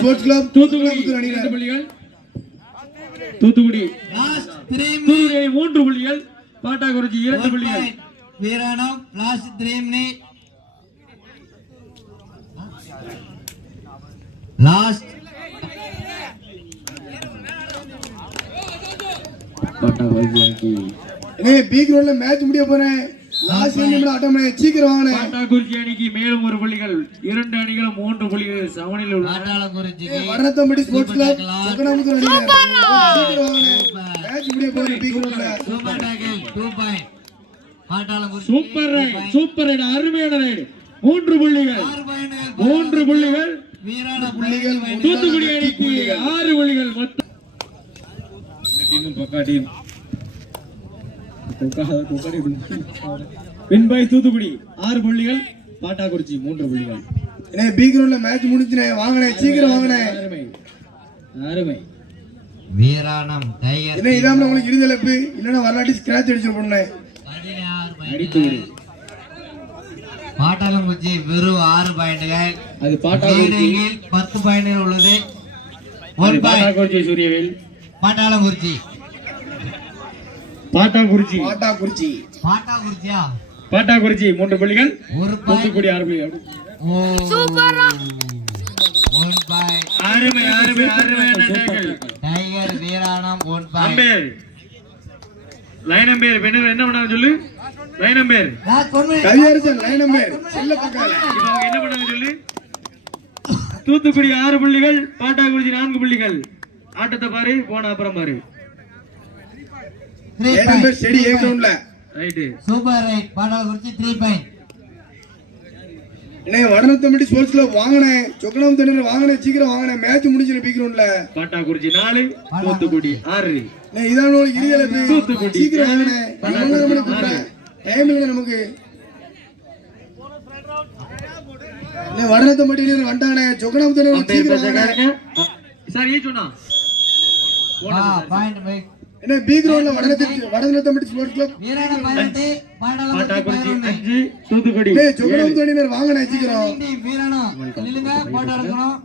Sports club Thoothukudi 2 புள்ளிகள். தூத்துக்குடி 3 புள்ளிகள். பாட்டாக்குறிச்சி 2 புள்ளிகள். Veeranam last 3 minute. Last Pattakurichi B கிரவுண்ட்ல மேட்ச் முடிய போறேன். லாஸ்ட் நிமிடம் ஆட்டம் சீக்கிரம் வாங்க. பாட்டாக்குறிச்சி அணிக்கு மேலும் 1 புள்ளிகள். 2 அணிகளும் 3 புள்ளிகள் சமநிலையில் உள்ளன. பாட்டாளங்குறிச்சிக்கு வடநத்தம்பட்டி ஸ்போர்ட்ஸ் கிளப் சொக்கனாமுத்தூர் அணியினர் சீக்கிரம் வாங்க. மேட்ச் முடிய போறேன் பி கிரவுண்ட்ல. Super tackle 2 point. Pattalankurichi super raid அருமையான ரைட். 3 புள்ளிகள். 3 புள்ளிகள். வீராணம் புள்ளிகள். தூத்துக்குடி அணிக்கு 6 புள்ளிகள் மொத்தம். டீமும் பக்கா டீம். வின் பை தூத்துக்குடி 6 புள்ளிகள். பாட்டாக்குறிச்சி 3 புள்ளிகள். பி கிரவுண்ட்ல மேட்ச் முடிஞ்சுனே வாங்கனே சீக்கிரம் வாங்கனே. அருமை. வீராணம் டைகர் என்ன இதாம உங்களுக்கு இறுதிலப்பு இல்லனா வரலாட்டி ஸ்கிராட்ச் அடிச்சு போடுனே. 16 அடித்து பாட்டாளங்குறிச்சி வெறும் 6 பாயிண்டுகள். அது பாட்டாக்குறிச்சி 10 பாயிண்டுகள் உள்ளது. 1 பாயிண்ட் பாட்டாக்குறிச்சி சூரியவேல். பாட்டாளங்குறிச்சி பாட்டாக்குறிச்சி பாட்டாக்குறிச்சியா பாட்டாக்குறிச்சி 3 புள்ளிகள். 1 தூத்துக்குடி 6 புள்ளிகள். Super 1 point. அருமை tiger Veeranam 1 point. Umpire line umpire என்ன பண்ணாங்க சொல்லு. லைன் அம்பேர் கையரிசன் லைன் அம்பேர் செல்ல பக்கால இப்போ என்ன பண்ணாங்க சொல்லு. தூத்துக்குடி 6 புள்ளிகள். பாட்டாக்குறிச்சி 4 புள்ளிகள். ஆட்டத்தை பாரு போன அப்புறம் பாரு. லைன் அம்பேர் ஸ்டடி ஏ கிரவுண்ட்ல raid. Super raid. Pattalankurichi 3 point. Vadanathampatti sports club வாங்கனே சொக்கனாமுத்தூர் வாங்கனே சீக்கிரம் வாங்கனே மேட்ச் முடிஞ்சிரு பி கிரவுண்ட்ல. பாட்டாக்குறிச்சி 4 தூத்துக்குடி 6. இதான உங்களுக்கு இறுதிலப்பு தூத்துக்குடி சீக்கிரம் வாங்கனே. டைம் இல்ல நமக்கு. வடநத்தம்பட்டியில வந்துட்டானே சொக்கனாமுத்தூர் சீக்கிரம் வாங்கனே. சார் ஏ சொன்னா பாயிண்ட் பை என்ன பி கிரவுண்ட்ல Vadanathampatti sports club Veeranam point. Pattakurichi 5 Thoothukudi Chokkanamuthur வாங்கனே சீக்கிரம். வீராணம் நில்லுங்க. போட்டோ எடுக்கணும்.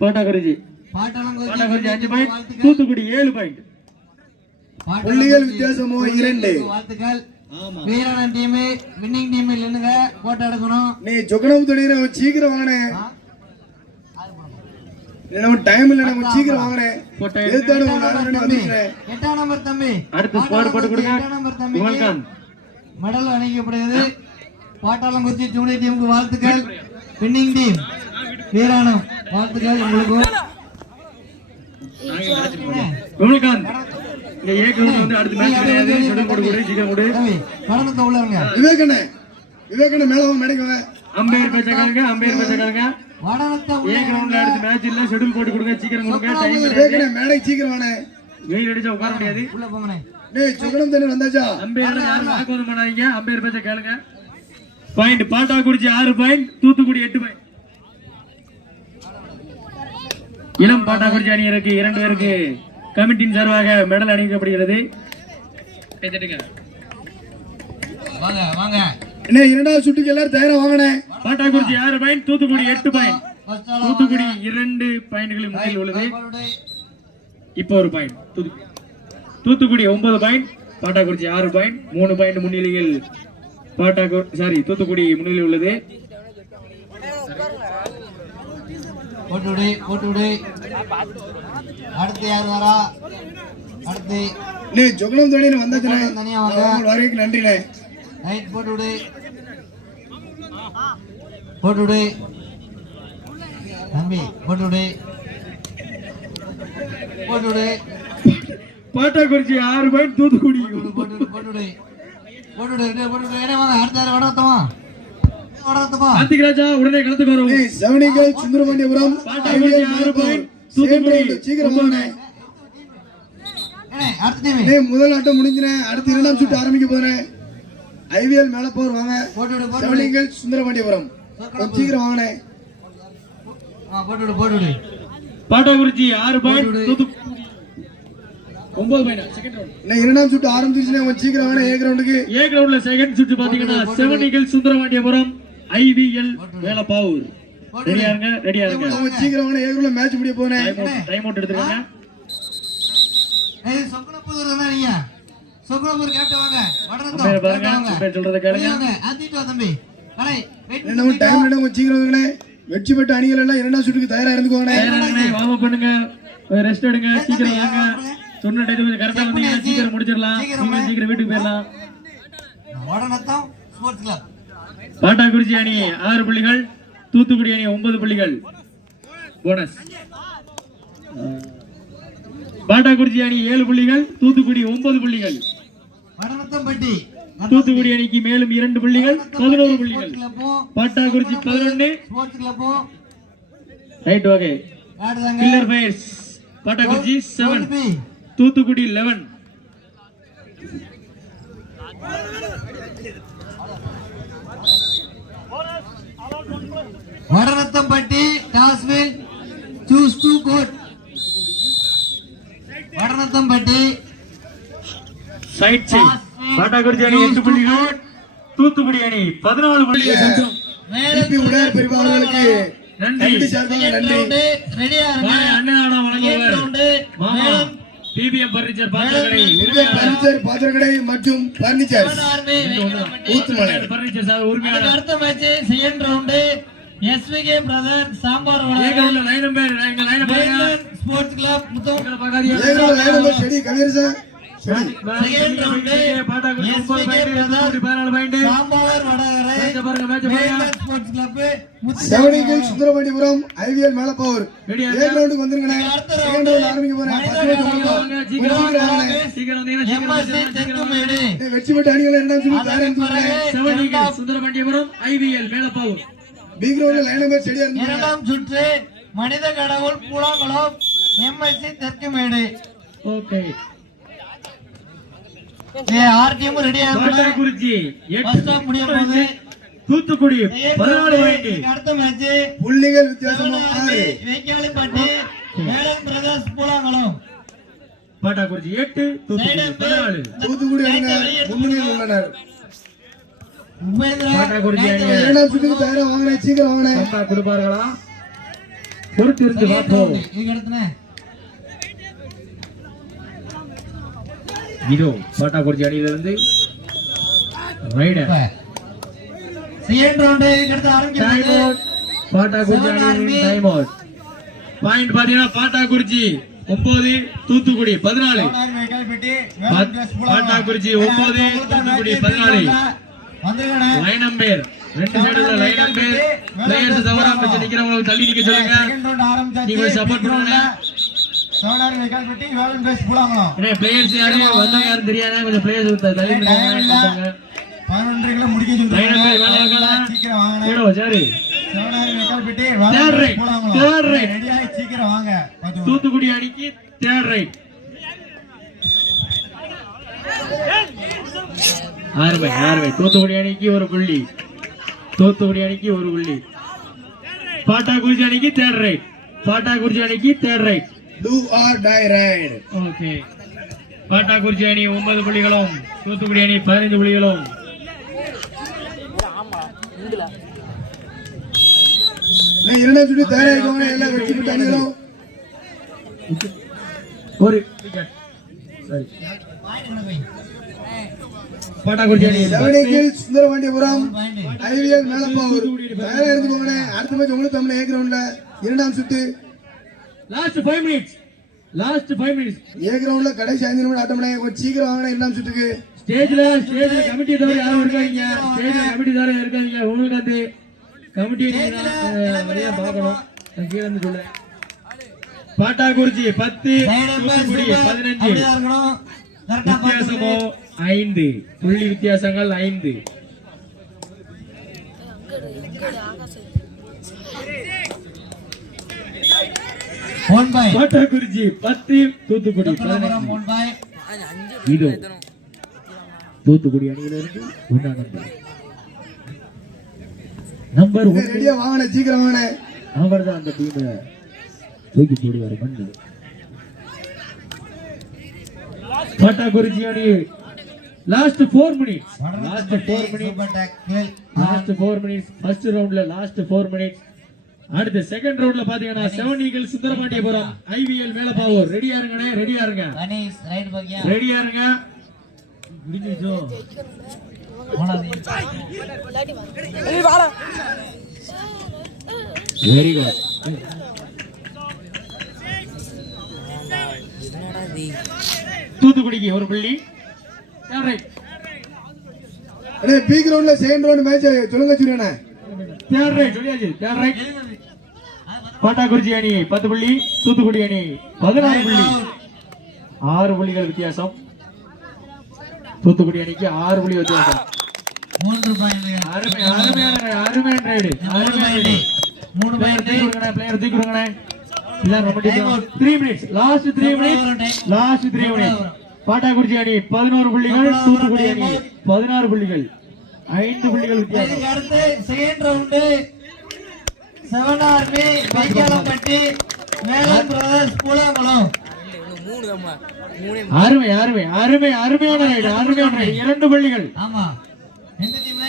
பாட்டாக்குறிச்சி பாட்டாளங்குறிச்சி 5 பாயிண்ட். தூத்துக்குடி 7 பாயிண்ட். புள்ளிகள் வித்தியாசமோ 2. வாழ்த்துக்கள். வீராணம் டீம் வின்னிங் டீம் நில்லுங்க. போட்டோ எடுக்கணும். சொக்கனாமுத்தூர் சீக்கிரம் வாங்கனே. டைம் இல்ல நம்ம சீக்கிரம் வாங்கனே. எதுதான வந்துறேன். 8ஆம் நம்பர் தம்பி அடுத்து ஸ்குவாட் போட்டு கொடுங்க. 8ஆம் நம்பர் தம்பி உமல்கான் மெடல் அணிக்கப்படுகிறது. பாட்டாளங்குறிச்சி ஜூனியர் டீமுக்கு வாழ்த்துக்கள். வின்னிங் டீம் வீராணம் வாழ்த்துக்கள் உங்களுக்கு. உமல்கான் இந்த ஏ கிரவுண்ட் வந்து அடுத்த மேட்ச் கிடையாது. ஷெட்யூல் போட்டு கொடு சீக்கிரம் கொடு. கடந்து உள்ளவங்க விவேகண்ணே மேல வாங்க மேடைக்குங்க. அம்பையர் பேச்ச கேளுங்க. வடநத்தம் ஏ கிரவுண்ட்ல அடுத்த மேட்ச் இல்ல. ஷெட்யூல் போட்டு கொடுங்க சீக்கிரம் கொடுங்க. டைம் விவேகண்ணே மேடை சீக்கிரம் வாணே. வெயில் அடிச்சா உட்கார முடியாது. உள்ள போங்கனே. சொக்கனாமுத்தூர் வந்தாச்சா. அம்பையர் யாரும் வாக்குவாதம் பண்ணாதீங்க. அம்பையர் பேச்ச கேளுங்க. Point Pattakurichi 6 point. Thoothukudi 8 point. இளம் பாட்டாக்குறிச்சி அணியினருக்கு 2 பேருக்கு கமிட்டியின் சார்பாக மெடல் அணிவிக்கப்படுகிறது. வாங்க என்ன இரண்டாவது சுற்றுக்கு எல்லாரும் தயாரா வாங்கனே. பாட்டாக்குறிச்சி 6 பாயிண்ட். தூத்துக்குடி 8 பாயிண்ட். தூத்துக்குடி 2 பாயிண்ட்களில் முன்னிலையில் உள்ளது. இப்போ ஒரு point. Thoothukudi 9 point. Pattakurichi 6 point. 3 point முன்னிலையில் தூத்துக்குடி முன்னிலையில் உள்ளது. போட்டுடு. அடுத்து யார் வரா? அடுத்து சொக்கனாமுத்தூர் வந்தாச்சுனே. தனியா வாங்க. வரவேற்கு நன்றிண்ணே. ரைட் போட்டுடு. தம்பி போட்டுடு. பாட்டாக்குறிச்சி 6 பாயிண்ட். தூத்துக்குடி போட்டுடு. என்ன வாங்க. அடுத்த யார் வடநத்தமா? கார்த்திகராஜா உடனே களத்துக்கு வரும். செவனிகள் சுந்தரபாண்டியபுரம் பாட்டாக்குறிச்சி 6 பாயிண்ட். தூத்துக்குடி சீக்கிரம் வாங்கனே. அடுத்த டீம் முதல் ஆட்டம் முடிஞ்சினே. அடுத்து இரண்டாம் சுற்று ஆரம்பிக்க போறேன். ஐவிஎல் மேல போர் வாங்க. செவனிகள் சுந்தரபாண்டியபுரம் சீக்கிரம் வாங்கனே. போட்டுடு. பாட்டாக்குறிச்சி 6 பாயிண்ட். 9 பாயிண்ட். செகண்ட் ரவுண்ட் இரண்டாம் சுற்று ஆரம்பிச்சிருச்சு. சீக்கிரம் வாங்க. ஏ கிரவுண்ட்ல செகண்ட் சுற்று பாத்தீங்கன்னா 7 ஈகிள்ஸ் சுந்தரபாண்டியபுரம், IVL வேலப்பாவூர். ரெடியா இருங்க ரெடியா இருங்க அவங்க சீக்கிரம் வாங்க ஏகுள்ள மேட்ச் முடிய போறேன் டைம் அவுட் எடுத்துக்கங்க ஏய் சொக்கனபுதூர் தானே நீங்க சொக்கனபுதூர் கேட்ட வாங்க வடரந்தம் அம்பையர் பாருங்க அம்பையர் சொல்றத கேளுங்க வாங்க ஆத்திட்டு வா தம்பி அடே வெயிட் என்ன டைம் என்ன சீக்கிரம் வாங்கனே வெற்றி பெற்ற அணிகள் எல்லாம் இரண்டாம் சுற்றுக்கு தயாரா இருந்துக்கோங்க வார்ம் அப் பண்ணுங்க ரெஸ்ட் எடுங்க சீக்கிரம் வாங்க சொன்ன டைம் கொஞ்சம் கரெக்டா வந்தீங்க சீக்கிரம் முடிச்சிடலாம் சீக்கிரம் வீட்டுக்கு போயிடலாம் வடரந்தம் ஸ்போர்ட்ஸ் கிளப் பாட்டாக்குறிச்சி அணி 6 புள்ளிகள் தூத்துக்குடி அணி 9 புள்ளிகள் போனஸ் பாட்டாக்குறிச்சி அணி 7 புள்ளிகள் தூத்துக்குடி 9 புள்ளிகள் வடரந்தம்பட்டி தூத்துக்குடி அணிக்கு மேலும் 2 புள்ளிகள் 11 புள்ளிகள் Pattakurichi 11 sports club raid okay ஆடுதாங்க killer fires Pattakurichi 7 Thoothukudi 11 Vadarathampatti toss will choose to court Vadarathampatti side side Pattakurichi அணி 8 புள்ளிகள் தூத்துக்குடி அணி 14 புள்ளிகள் திருப்பி உடையார் பெருமாளுக்கு நன்றி நன்றி சார்பாக நன்றி ரெடியா அண்ணனாடா வழங்குவர் மாமா பிபிஎம் பர்னிச்சர் பாத்திரக்கடை பர்னிச்சர் பாத்திரக்கடை மற்றும் பர்னிச்சர் ஊத்துமலை பர்னிச்சர் சார் உரிமையாளர் அடுத்த match second round SVK brother சாம்பார் ஏகவுல லைன் நம்பர் எங்க லைன் நம்பர் ஸ்போர்ட்ஸ் கிளப் முத்தம் பாக்காதீங்க ஏகோல லைன் நம்பர் செடி கவியரசா செடி second round Pattakurichi 9 point Thoothukudi 14 point சாம்பார் வடகரை மேட்ச் பாருங்க ஸ்போர்ட்ஸ் கிளப் செவனிகள் சுந்தரபாண்டிபுரம் ஐவிஎல் மேலப்பவர் ஏ கிரவுண்டுக்கு வந்துருங்கண்ணே செகண்ட் ரவுண்ட் ஆரம்பிக்க போறேன் 10 நிமிஷம் சீக்கிரம் வந்தீங்கன்னா எம்எஸ்சி தெற்குமேடு வெற்றி பெற்ற அணிகள் இரண்டாம் சுற்று தயாரா இருந்துக்கோங்க செவனிகள் சுந்தரபாண்டியபுரம் ஐவிஎல் மேலப்பாவூர் பி கிரவுண்ட்ல லைன் நம்பர் செடியா இருந்துக்கோங்க இரண்டாம் சுற்று மனித கடவுள் பூலாங்குளம் எம்எஸ்சி தெற்குமேடு ஓகே ஆர் டீம் ரெடியா பாட்டாக்குறிச்சி ஃபர்ஸ்ட் ஆஃப் முடிய போகுது தூத்துக்குடி 14 பாயிண்ட் அடுத்த மேட்ச் புள்ளிகள் வித்தியாசம் 6 வெங்கியாளிப்பட்டி வேலன் பிரதர்ஸ் பூலாங்குளம் பாட்டாக்குறிச்சி 8 தூத்துக்குடி 14 தூத்துக்குடி அணியினர் முன்னிலையில் உள்ளனர் பாட்டாக்குறிச்சி அணி இரண்டாம் சுற்றுக்கு தயாரா வாங்கினேன் சீக்கிரம் வாங்கினேன் கம்பா கொடுப்பார்களா பொறுத்திருந்து பார்ப்போம் இங்க எடுத்துனே இதோ பாட்டாக்குறிச்சி அணியிலிருந்து ரைடர் செகண்ட் ரவுண்ட் இங்க எடுத்து டைம் ஆரம்பிக்க அவுட் பாட்டாக்குறிச்சி அணி டைம் அவுட் பாயிண்ட் பாத்தீங்கன்னா பாட்டாக்குறிச்சி 9 தூத்துக்குடி 14 பாட்டாக்குறிச்சி 9 தூத்துக்குடி 14 வந்துங்கண்ணே லைன் நம்பர் ரெண்டு சைடுல லைன் நம்பர் பிளேயர்ஸ் தவறாம வச்சு நிக்கிறவங்களுக்கு தள்ளி நிக்க சொல்லுங்க செகண்ட் ரவுண்ட் ஆரம்பிச்சாச்சு நீங்க சப்போர்ட் பண்ணுங்க சோனார் வெங்காயப்பட்டி வேலன் பிரதர்ஸ் பூலாங்குளம் என்ன பிளேயர்ஸ் யாரு வந்தாங்க யாரும் தெரியாத கொஞ்சம் பிளேயர்ஸ் தள்ளி நிக்க 11:30 முடிக்க லைன் நம்பர் வேலை சொல்றாங்க சீக்கிரம் வாங்க ஏடோ சரி சோனார் Vengayapatti Third Velan right. Poolankulam Third right. ரெடியா சீக்கிரம் வாங்க தூத்துக்குடி அணிக்கு தேர்ட் ரைட் 6 பை தூத்துக்குடி அணிக்கு ஒரு புள்ளி தூத்துக்குடி அணிக்கு ஒரு புள்ளி பாட்டாக்குறிச்சி அணிக்கு தேர்ட் ரைட் பாட்டாக்குறிச்சி அணிக்கு third raid do or die raid okay Pattakurichi அணி 9 புள்ளிகளும் தூத்துக்குடி அணி 15 புள்ளிகளும் இரண்டாம் சுற்று தயாரா இருக்கவங்க எல்லாம் வெற்றி பெற்ற அணிகளும் ஒரு wicket. சரி பாட்டாக்குறிச்சி அணி செவனிகள் சுந்தரபாண்டியபுரம் ஐவிஎல் மேலப்பாவூர் தயாரா இருந்துக்கோங்க அடுத்த மேட்ச் உங்களுக்கு தமிழ் ஏ கிரவுண்ட்ல இரண்டாம் சுற்று லாஸ்ட் 5 மினிட்ஸ் ஏ கிரவுண்ட்ல கடைசி 5 நிமிடம் ஆட்டம் கொஞ்சம் சீக்கிரம் வாங்கின இரண்டாம் சுற்றுக்கு ஸ்டேஜ்ல கமிட்டி தவிர யாரும் இருக்காதீங்க ஸ்டேஜ்ல கமிட்டி தவிர இருக்காதீங்க உங்களுக்கு அந்த கமிட்டி நிறைய பார்க்கணும் நான் கீழே இருந்து சொல்றேன் பாட்டாக்குறிச்சி 10 தூத்துக்குடி 15 வித்தியாசமோ 5 புள்ளி வித்தியாசங்கள் 5 பாட்டாக்குறிச்சி 10 தூத்துக்குடி 15 இதோ தூத்துக்குடி அணியிலிருந்து நம்பர் ரெடியா வாங்கின சீக்கிரம் வாங்கின அவர் தான் அந்த டீமை தூக்கி போடுவார் மண்ணு பாட்டாக்குறிச்சி அணி லாஸ்ட் 4 மினிட்ஸ் ஃபர்ஸ்ட் ரவுண்ட்ல லாஸ்ட் 4 மினிட்ஸ் அடுத்து செகண்ட் ரவுண்ட்ல பாத்தீங்கன்னா 7 ஈகிள் சுந்தரபாண்டியபுரம் ஐவிஎல் மேலப்பாவூர். ரெடியா இருங்கண்ணே, ரெடியா இருங்க, கணேஷ் ரைட் பாக்கியா ரெடியா இருங்க. முடிஞ்சிச்சோ வெரி குட். தூத்துக்குடிக்கு ஒரு புள்ளி. அண்ணே பி கிரவுண்ட்ல செகண்ட் ரவுண்ட் மேட்ச் சொல்லுங்க சூரியண்ணே. தேர்ட் ரைட் சொல்லியாச்சு. தேர்ட் ரைட் பாட்டாக்குறிச்சி அணி 10 புள்ளி, தூத்துக்குடி அணி 16 புள்ளி. 6 புள்ளிகள் வித்தியாசம். தூத்துக்குடி அணிக்கு 6 புள்ளி வித்தியாசம். 3 பாயிண்ட் அருமையான ரைடு. 3 பாயிண்ட் பிளேயர் தூக்கி கொடுங்கண்ணே. இதான் ரொம்ப 3 மினிட்ஸ். Last 3 minutes. பாட்டாக்குறிச்சி அணி 11 புள்ளிகள், தூத்துக்குடி அணி 16 புள்ளிகள். 5 புள்ளிகள் வித்தியாசம். இதுக்கு அடுத்து second round 7 army Vaikkalappatti Melan brothers Poolankulam. அருமையான ரைடு. 2 புள்ளிகள். ஆமா எந்த டீம்ல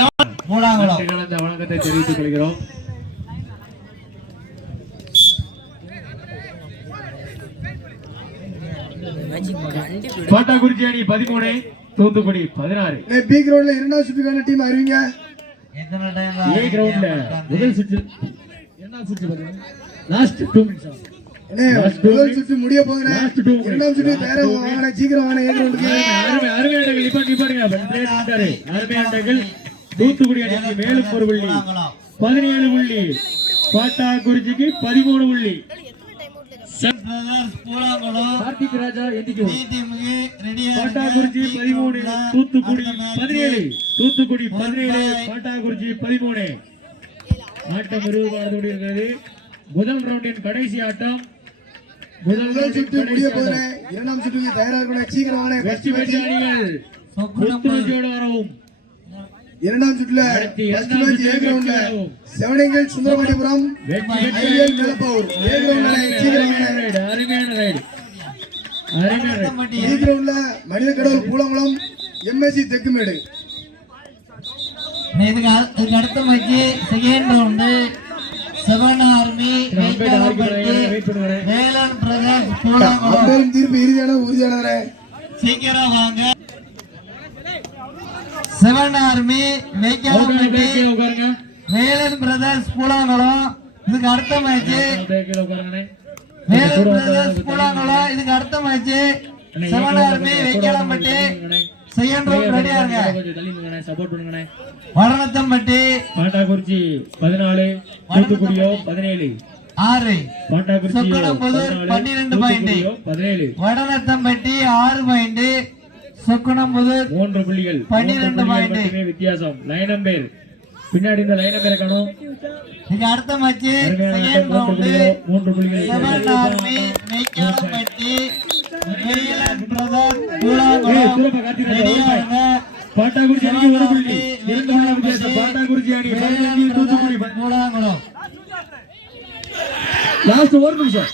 7 பூலாங்குளம். கலந்த வணக்கத்தை தெரிவித்துக் கொள்கிறோம். பாட்டாக்குறிச்சி அணி 13, தூத்துக்குடி 16. பி கிரவுண்ட்ல இரண்டாவது சுற்றுக்கான டீம் அறிவிங்க. எத்தனை டைம் ஏ கிரவுண்ட்ல முதல் சுற்று இரண்டாவது சுற்று பாத்தீங்கன்னா லாஸ்ட் 2 மினிட்ஸ். அண்ணே முதல் சுற்று முடிய போகுது. இரண்டாம் சுற்று தயாரா வாங்க, சீக்கிரம் வாங்க. ஏ கிரவுண்டுக்கு அருமையாண்டங்கள். தூத்துக்குடி அணிக்கு மேலும் 1 புள்ளி, 17 புள்ளி. பாட்டாக்குறிச்சிக்கு 13 புள்ளி. பிரதர்ஸ் பூலாங்குளம் கார்த்திக் ராஜா எந்திக்கும். டீமுக்கு ரெடியா பாட்டாக்குறிச்சி 13, தூத்துக்குடி 17. தூத்துக்குடி 17, பாட்டாக்குறிச்சி 13. ஆட்டம் விறுவிறுப்பாக இருக்கிறது. முதல் ரவுண்டின் கடைசி ஆட்டம். முதல் சுற்று முடிய போகுது. இரண்டாம் சுற்றுக்கு தயாரா இருக்கணும், சீக்கிரம் வாங்க. வெற்றி பெற்ற அணிகள் புத்துணர்ச்சியோடு வரவும். இரண்டாம் சுற்றுல ஃபர்ஸ்ட் மேட்ச் ஏ கிரவுண்ட்ல 7 ஈகிள் சுந்தரபாண்டியபுரம் ஐவிஎல் மேலப்பாவூர். ஏ கிரவுண்ட்ல சீக்கிரம் வாங்க. அருமையான ரைடு. பி கிரவுண்ட்ல மனிதக்கடவுள் பூலங்குளம் எம்எஸ்சி தெக்குமேடு. இதுக்கு அடுத்த match second round 7 army Vaikkalappatti Melan brothers Poolankulam. அம்பேரின் தீர்ப்பு உறுதியானவரே. சீக்கிரம் வாங்க. 7 ஆர்மி வைக்காலப்பட்டி மேலன் பிரதர்ஸ் பூலாங்குளம். இதுக்கு அடுத்த மேட்ச் மேலன் பிரதர்ஸ் பூலாங்குளம். இதுக்கு அடுத்த match 7 army Vaikkalappatti. Second round ரெடியா இருங்க. சப்போர்ட் பண்ணுங்கண்ணே. வடநத்தம்பட்டி பாட்டாக்குறிச்சி 14, தூத்துக்குடியோ 17. 6 பாட்டாக்குறிச்சி சொக்கணம்புதூர் 12 பாயிண்ட். 17. வடநத்தம்பட்டி 6 பாயிண்ட். சொக்கணம்புதூர் 3 புள்ளிகள். 12 பாயிண்ட் மட்டுமே வித்தியாசம். லைன் நம்பர் பின்னாடி இந்த லைன் நம்பர் காணோம். இது அடுத்த மேட்ச் செகண்ட் ரவுண்ட் 3 புள்ளிகள். 7 ஆர்மி வைக்காலப்பட்டி மேலன் பிரதர்ஸ் பூலாங்குளம். பாட்டாக்குறிச்சி அணிக்கு 1 புள்ளி. 2 புள்ளி வித்தியாசம். பாட்டாக்குறிச்சி அணி 15, தூத்துக்குடி பூலாங்குளம். லாஸ்ட் 1 நிமிஷம்.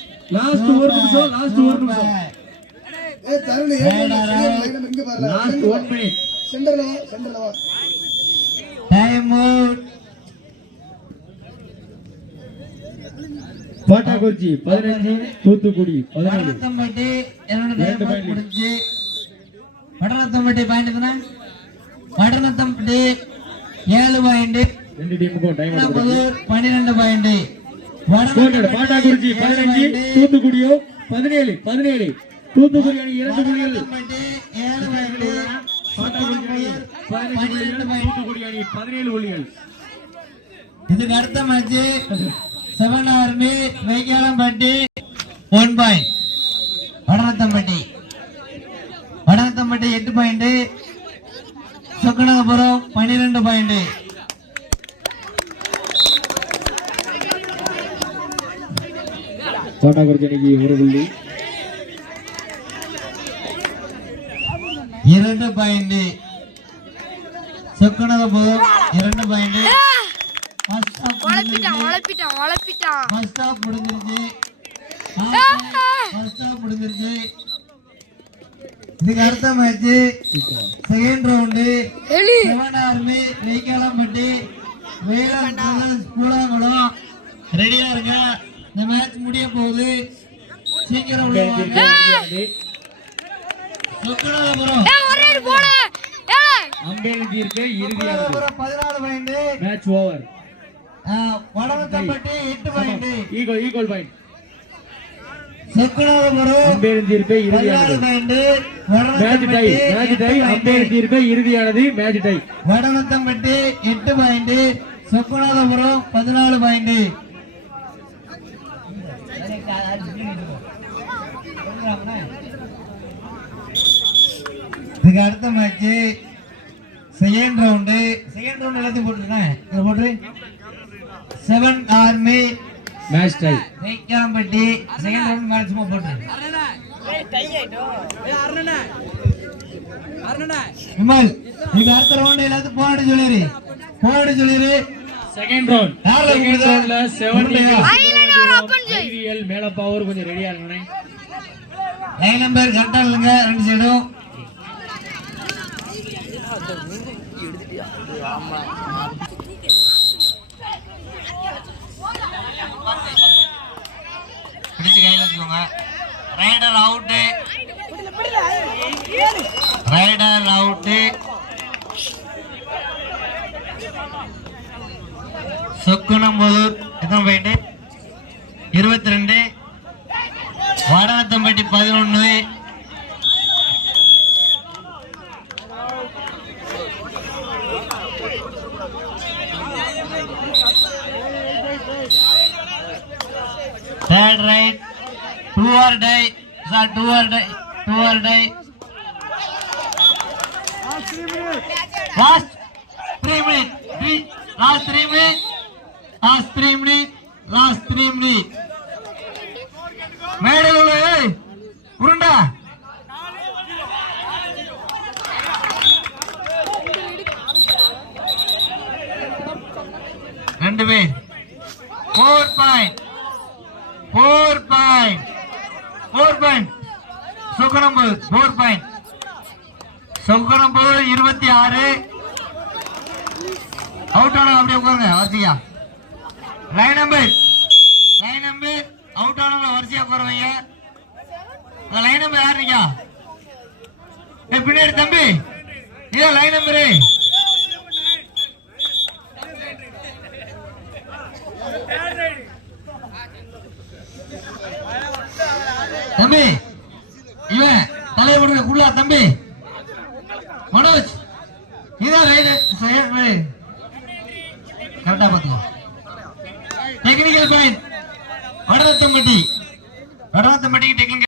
ஏ தருண் ஏ கிரவுண்ட்ல இங்க பாருங்க. Last 1 minute. சென்டர்ல வா. Time out. Pattakurichi 15, Thoothukudi 17. Vadanathampatti 2 time out முடிஞ்சு. வடநத்தம்பட்டி பாயிண்ட் தானே. வடநத்தம்பட்டி 7 பாயிண்ட். 2 டீமுக்கும் டைம் எடுத்து 12 பாயிண்ட். பாட்டாக்குறிச்சி 15, தூத்துக்குடியோ 17. தூத்துக்குடி அணி 2 புள்ளிகள். 7 பாயிண்ட். பாட்டாக்குறிச்சி அணி 15 புள்ளிகள். தூத்துக்குடி அணி 17 புள்ளிகள். இதுக்கு அடுத்த match 7 army Vaikkalappatti 1 point. Vadanathampatti 8 point. Chokkanathapuram 12 point. Pattakurichi அணிக்கு 1 புள்ளி. 2 point. Chokkanathapuram 2 point. First half முடிஞ்சிருச்சு. இதுக்கு அடுத்த match second round 7 army Vaikkalappatti Koolankulam ரெடியா இருங்க. இந்த மேட்ச் முடிய போகுது. சீக்கிரம் உள்ள வாங்க. சொக்கநாதபுரம் அம்பேன் தீர்க்க இறுதியானது. Chokkanathapuram 14 point. Match over. Vadavathampatti 8 point. Equal point. Chokkanathapuram அம்பேன் தீர்க்க 14 இறுதியானது. பாயிண்ட். Match tie. அம்பேன் தீர்க்க இறுதியானது. Match tie. Vadavathampatti 8 point. Chokkanathapuram 14 point. இதுக்கு அடுத்த மேட்ச் செகண்ட் ரவுண்ட் எல்லாத்தையும் போட்டுருக்கேன். இதை போட்டு 7 army match tie. Vaikkampatti second round match சும்மா போட்டுருக்கேன். விமல் இதுக்கு அடுத்த ரவுண்ட் எல்லாத்தையும் போராடி சொல்லிரு. செகண்ட் ரவுண்ட்ல 7 ஐவிஎல் மேல பவர் கொஞ்சம் ரெடியா இருக்கனே. லைன் நம்பர் கரெக்டா இல்லங்க ரெண்டு சைடும். பிடிச்சு கையில வச்சுக்கோங்க. Rider out. சொக்குனம்புதூர் எத்தனை point? 22. Vadavathampatti 11. Third right, 2 or die. Last 3 minutes. மேடல் உருண்டா ரெண்டு பேர் 4 point. Chokkanampur 4 point. Chokkanampur 26. Out ஆன அப்படியே உட்காருங்க வரிசையா. லைன் நம்பர் அவுட் ஆனவங்கள வரிசையா உட்காருவீங்க. லைன் நம்பர் யாருங்க? பின்னாடி தம்பி இதான் லைன் நம்பரு. தம்பி இவன் தலையை விடுங்க குள்ளா தம்பி மனோஜ் இதான் கரெக்டா பாத்துக்கோ. Technical point வடவத்தம்பட்டி technical